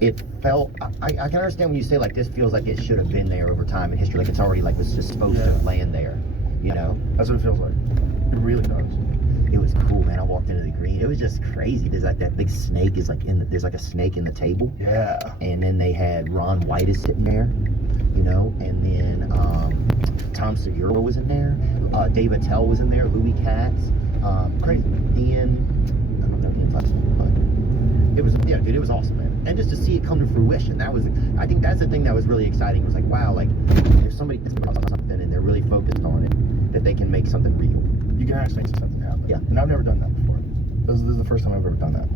it felt, I can understand when you say like this feels like it should have been there over time in history, like it's already like was just supposed to land there, you know? That's what it feels like. It really does. It was cool, man. I walked into the green. It was just crazy. There's like that big snake is like there's like a snake in the table. Yeah. And then they had Ron White is sitting there, you know, and then Tom Segura was in there. Dave Attell was in there. Louis Katz. Crazy. Ian, I don't know Ian's last name, but it was, yeah, dude, it was awesome, man. And just to see it come to fruition, that was, I think that's the thing that was really exciting. It was like, wow, like there's somebody that's about something and they're really focused on it, that they can make something real. You can actually make something happen. Yeah. And I've never done that before. This is the first time I've ever done that.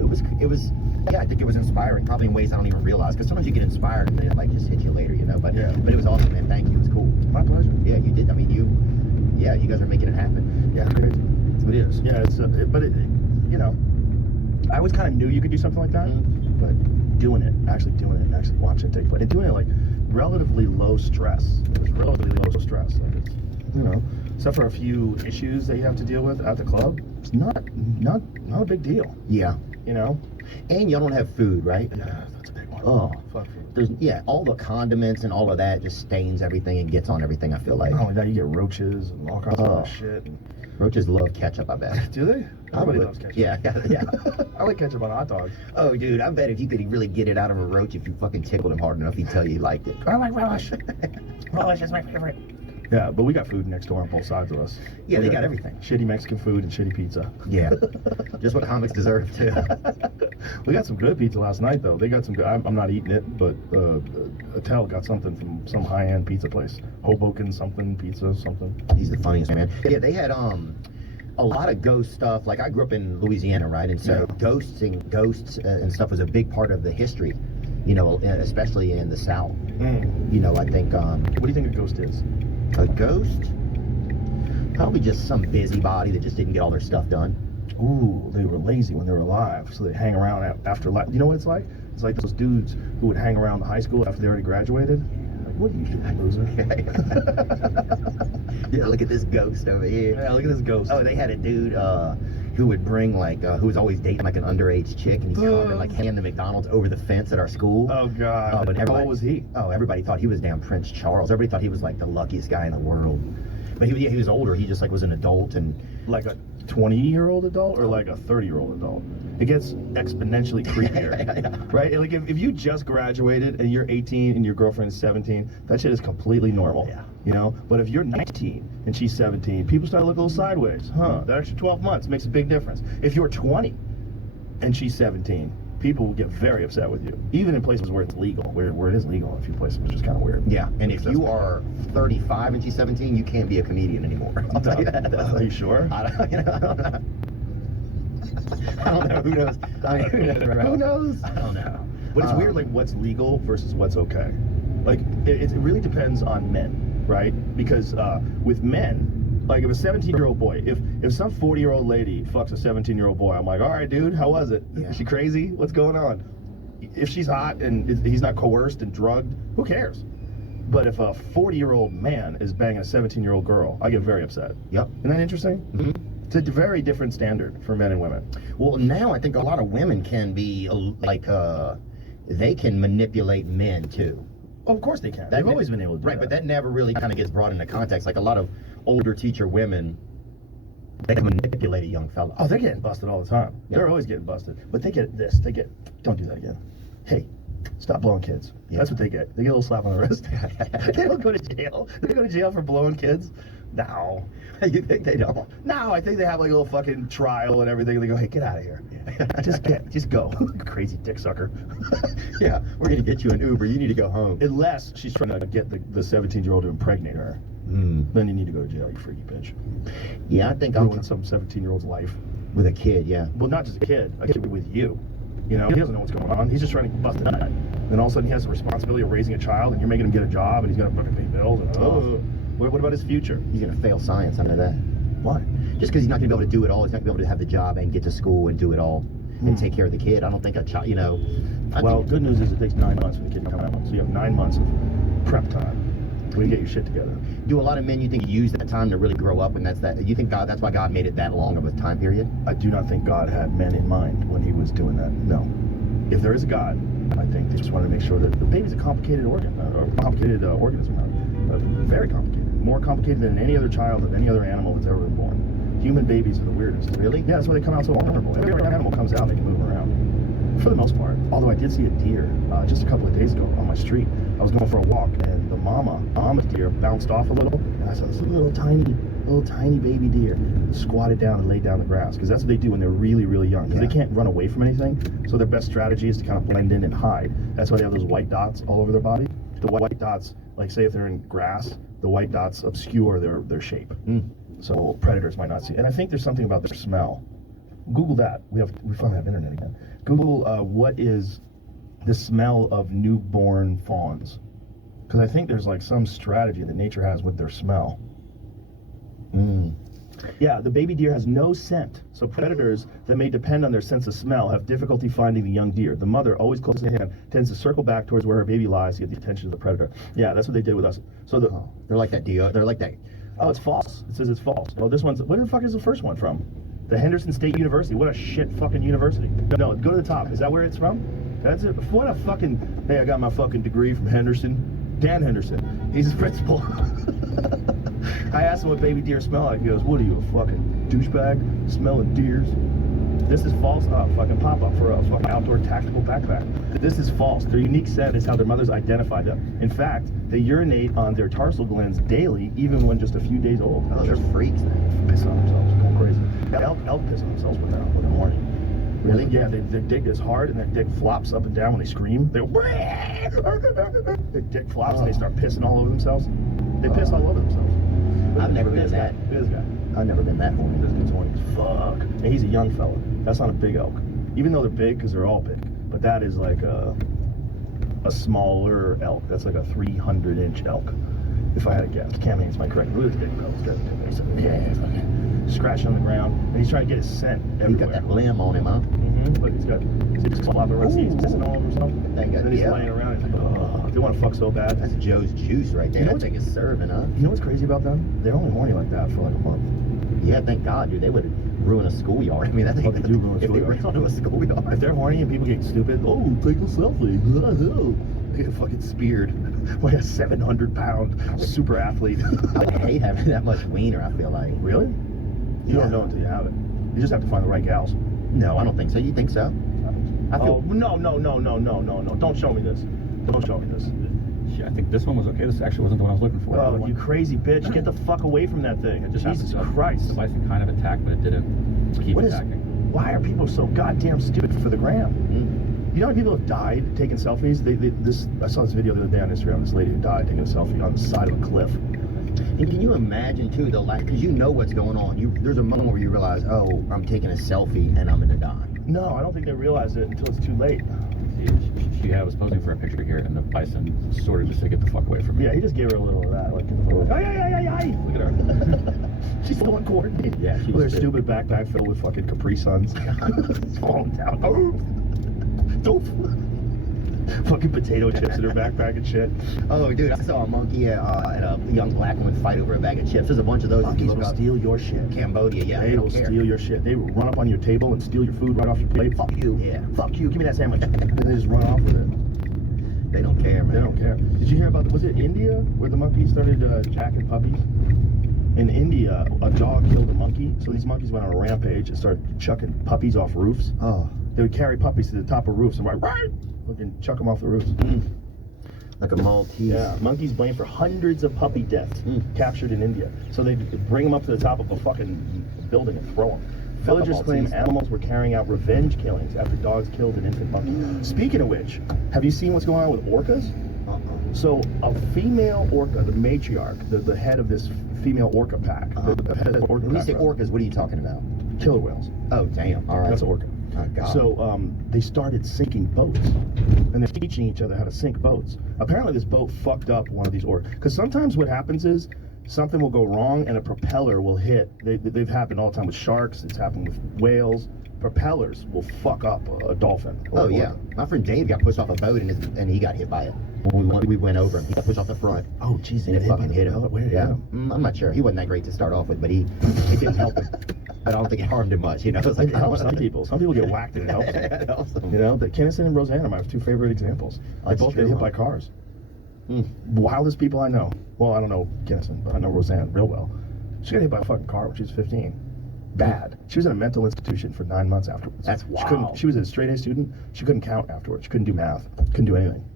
It was, yeah, I think it was inspiring, probably in ways I don't even realize, because sometimes you get inspired and it like just hits you later, you know, but it was awesome, man. Thank you. It was cool. My pleasure. Yeah, you did. I mean, you guys are making it happen. Yeah, crazy. It is. Yeah, it's, but it, you know, I always kind of knew you could do something like that, but actually doing it, and actually watching it take place, and doing it like relatively low stress. It was relatively low stress. Like it's, you know, except for a few issues that you have to deal with at the club, it's not a big deal. Yeah. You know? And y'all don't have food, right? Yeah, that's a big one. Oh. Fuck food. There's, all the condiments and all of that just stains everything and gets on everything, I feel like. Not only that, you get roaches and all kinds of other shit. Roaches love ketchup, I bet. Do they? Everybody loves ketchup. Yeah. I like ketchup on hot dogs. Oh, dude, I bet if you could really get it out of a roach, if you fucking tickled him hard enough, he'd tell you he liked it. I like relish. Relish is my favorite. Yeah, but we got food next door on both sides of us. Yeah, they got everything. Shitty Mexican food and shitty pizza. Yeah. Just what comics deserve, too. We got some good pizza last night, though. They got some good. I'm not eating it, but Attell got something from some high-end pizza place. Hoboken something, pizza something. He's the funniest, man. Yeah, they had a lot of ghost stuff. Like, I grew up in Louisiana, right? And so ghosts and stuff was a big part of the history, you know, especially in the South. You know, I think... what do you think a ghost is? A ghost? Probably just some busybody that just didn't get all their stuff done. Ooh, they were lazy when they were alive, so they hang around after life. You know what it's like? It's like those dudes who would hang around the high school after they already graduated. Like, what are you doing, loser? Yeah, look at this ghost over here. Yeah, look at this ghost. Oh, they had a dude who would bring like, who was always dating like an underage chick, and he'd come and like hand the McDonald's over the fence at our school. Oh, God. But How old was he? Oh, everybody thought he was damn Prince Charles. Everybody thought he was like the luckiest guy in the world. But he was older. He just like was an adult and... Like a 20-year-old adult or like a 30-year-old adult? It gets exponentially creepier, right? Like if you just graduated and you're 18 and your girlfriend is 17, that shit is completely normal, you know? But if you're 19 and she's 17, people start looking a little sideways. Huh, that extra 12 months makes a big difference. If you're 20 and she's 17, people will get very upset with you, even in places where it's legal, where it is legal in a few places, which is kind of weird. Yeah, and if you are 35 and she's 17, you can't be a comedian anymore. I'll tell you that. Are you sure? I don't know. I don't know. Who knows? I mean, who knows? I don't know. But it's weird, like what's legal versus what's okay. Like it really depends on men, right? Because with men, like if a 17-year-old boy, if some 40-year-old lady fucks a 17-year-old boy, I'm like, all right, dude, how was it? Yeah. Is she crazy? What's going on? If she's hot and he's not coerced and drugged, who cares? But if a 40-year-old man is banging a 17-year-old girl, I get very upset. Yep. Isn't that interesting? Mm-hmm. It's a very different standard for men and women. Well, now I think a lot of women can be like, they can manipulate men too. Oh, of course they can. They've always been able to do that. Right, but that never really kind of gets brought into context. Like a lot of older teacher women, they can manipulate a young fella. Oh, they're getting busted all the time. Yep. They're always getting busted. But they get this. They get, don't do that again. Hey, stop blowing kids. Yeah. That's what they get. They get a little slap on the wrist. They don't go to jail. They go to jail for blowing kids. No. You think they don't? No, I think they have like a little fucking trial and everything. They go, hey, get out of here. Just go. Crazy dick sucker. Yeah, we're going to get you an Uber. You need to go home. Unless she's trying to get the 17-year-old to impregnate her. Then you need to go to jail, you freaky bitch. Yeah, I think I'm ruining some 17-year-old's life. With a kid, yeah. Well, not just a kid with you. You know, he doesn't know what's going on. He's just trying to bust a nut. Then all of a sudden he has the responsibility of raising a child, and you're making him get a job, and he's got to fucking pay bills. And what about his future? He's going to fail science, I know that. Why? Just because he's not going to be able to do it all. He's not going to be able to have the job and get to school and do it all and take care of the kid. I don't think a child, you know. Well, good news is it takes 9 months for the kid to come out. So you have 9 months of prep time. When you get your shit together. Do a lot of men, you think, use that time to really grow up, and you think that's why God made it that long of a time period? I do not think God had men in mind when he was doing that. No. if there is a God, I think they just want to make sure that the baby's a complicated organ, or complicated organism, very complicated, more complicated than any other child of any other animal that's ever been born. Human babies are the weirdest. Really? Yeah, that's why they come out so vulnerable. Every other animal comes out and they can move around, for the most part. Although I did see a deer just a couple of days ago on my street. I was going for a walk, and the mama's deer bounced off a little, and I saw this little tiny baby deer squatted down and laid down the grass, because that's what they do when they're really, really young, because they can't run away from anything. So their best strategy is to kind of blend in and hide. That's why they have those white dots all over their body. The white dots, like say if they're in grass, the white dots obscure their shape. So predators might not see. And I think there's something about their smell. Google that. We finally have internet again. Google what is the smell of newborn fawns, because I think there's like some strategy that nature has with their smell. Yeah, the baby deer has no scent, so predators that may depend on their sense of smell have difficulty finding the young deer. The mother, always close at hand, tends to circle back towards where her baby lies to get the attention of the predator. Yeah, that's what they did with us. So they're like that deer. They're like that. Oh, it's false. It says it's false. Oh, this one's. Where the fuck is the first one from? The Henderson State University. What a shit fucking university. No, go to the top. Is that where it's from? That's it. What a fucking. Hey, I got my fucking degree from Henderson. Dan Henderson. He's his principal. I asked him what baby deer smell like. He goes, "What are you, a fucking douchebag? Smelling deers?" This is false. Fucking pop up for a fucking outdoor tactical backpack. This is false. Their unique scent is how their mothers identify them. In fact, they urinate on their tarsal glands daily, even when just a few days old. Oh, they're freaks, man. Pissing on themselves, going crazy. Elk piss on themselves when they're horny. Really? Yeah, their dick is hard, and their dick flops up and down when they scream. Their dick flops, and they start pissing all over themselves. They piss all over themselves. I've never been that. This guy. I've never been that horny. This dude's horny as fuck. And he's a young fella. That's not a big elk. Even though they're big, because they're all big. But that is like a smaller elk. That's like a 300-inch elk, if I had to guess. Cam Haynes might correct me. Look at his dick, bro. He's fucking scratching on the ground. And he's trying to get his scent everywhere. He's got that limb on him, huh? Look, he's just flopping around. See, he's pissing all over himself. And then he's laying around. He's like, oh, they want to fuck so bad. That's Joe's juice right there. That thing is serving, huh? You know what's crazy about them? They're only horny like that for like a month. Yeah, thank God, dude. They would ruin a schoolyard. I mean, that thing. They do ruin a schoolyard. If they ran onto a schoolyard. If they're horny and people get stupid, oh, take a selfie. They get fucking speared. Like a 700-pound super athlete. I hate having that much wiener, I feel like. Really? You don't know until you have it. You just have to find the right gals. No, I don't think so. You think so? I feel. No. Don't show me this. Don't show me this. Yeah, I think this one was okay. This actually wasn't the one I was looking for. Oh, you crazy bitch. Get the fuck away from that thing. Jesus Christ. The bison kind of attacked, but it didn't keep attacking. Why are people so goddamn stupid for the gram? You know how many people have died taking selfies? I saw this video the other day on Instagram. This lady who died taking a selfie on the side of a cliff. And can you imagine too the because you know what's going on. There's a moment where you realize, oh, I'm taking a selfie and I'm gonna die. No, I don't think they realize it until it's too late. She was posing for a picture here, and the bison sort of just to get the fuck away from me. Yeah, he just gave her a little of that, like, look at her. She's so uncoordinated. Yeah, she's with her stupid backpack filled with fucking Capri Suns. It's falling down. Fucking potato chips in her backpack and shit. Oh, dude, I saw a monkey and a young black woman fight over a bag of chips. There's a bunch of those. Monkeys will steal your shit. Cambodia, yeah. They will steal your shit. They will run up on your table and steal your food right off your plate. Fuck you. Yeah. Fuck you. Give me that sandwich. And they just run off with it. They don't care, man. They don't care. Did you hear about, was it India where the monkeys started jacking puppies? In India, a dog killed a monkey, so these monkeys went on a rampage and started chucking puppies off roofs. Oh. They would carry puppies to the top of roofs and fucking chuck them off the roofs. Like a Maltese. Yeah, monkeys blamed for hundreds of puppy deaths captured in India. So they bring them up to the top of a fucking building and throw them. Villagers claim animals were carrying out revenge killings after dogs killed an infant monkey. Speaking of which, have you seen what's going on with orcas? So a female orca, the matriarch, the head of this female orca pack. When you say orcas, what are you talking about? Killer whales. Oh, damn. All right. That's an orca. Oh, God. So they started sinking boats, and they're teaching each other how to sink boats. Apparently this boat fucked up one of these orcas. Because sometimes what happens is something will go wrong and a propeller will hit. They've happened all the time with sharks. It's happened with whales. Propellers will fuck up a dolphin. Oh, yeah. My friend Dave got pushed off a boat and he got hit by it. when we went over him. He got pushed off the front. Oh, jeez, And it fucking hit him. Where? Yeah. I'm not sure. He wasn't that great to start off with, but it didn't help him. But I don't think it harmed him much. You know, it's like, It helps some people. Some people get whacked and it helps them. It helps them. You know, but Kinnison and Roseanne are my two favorite examples. They That's both true, get hit huh? by cars. Hmm. Wildest people I know. Well, I don't know Kinnison, but I know Roseanne real well. She got hit by a fucking car when she was 15. Bad. She was in a mental institution for 9 months afterwards. That's wild. She was a straight A student. She couldn't count afterwards. She couldn't do math. Couldn't do anything.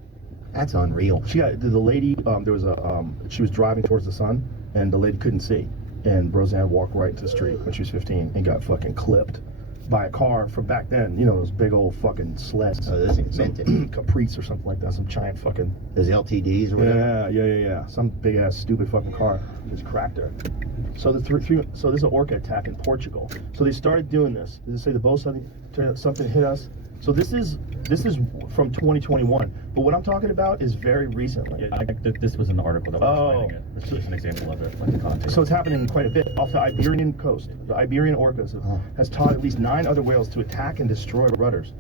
That's unreal. She got the lady. There was she was driving towards the sun, and the lady couldn't see. And Roseanne walked right into the street when she was 15 and got fucking clipped by a car from back then. You know, those big old fucking sleds. Oh, this thing's meant to. Caprice or something like that. Some giant fucking. Those LTDs or whatever. Yeah. Some big ass stupid fucking car just cracked her. So so there's an orca attack in Portugal. So they started doing this. They say the boat something hit us. So this is from 2021. But what I'm talking about is very recently. Yeah, this was an article that was explaining it. This is just an example of it, like the context. So it's happening quite a bit off the Iberian coast. The Iberian orcas has taught at least 9 other whales to attack and destroy rudders.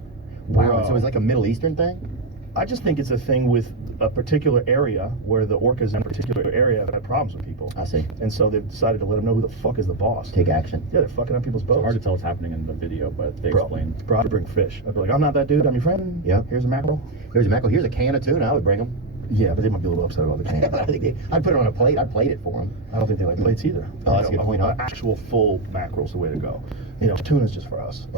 Wow. So it's like a Middle Eastern thing? I just think it's a thing with a particular area where the orcas in a particular area have had problems with people. I see. And so they've decided to let them know who the fuck is the boss. Take action. Yeah, they're fucking up people's boats. It's hard to tell what's happening in the video, but they explain. Bro, I'd bring fish. I'd be like, I'm not that dude, I'm your friend. Yeah. Here's a mackerel. Here's a mackerel. Here's a can of tuna. I would bring them. Yeah, but they might be a little upset about the can. I'd put it on a plate. I'd plate it for them. I don't think they like plates either. Oh, that's a good point. Actual full mackerel's the way to go. You know, tuna's just for us.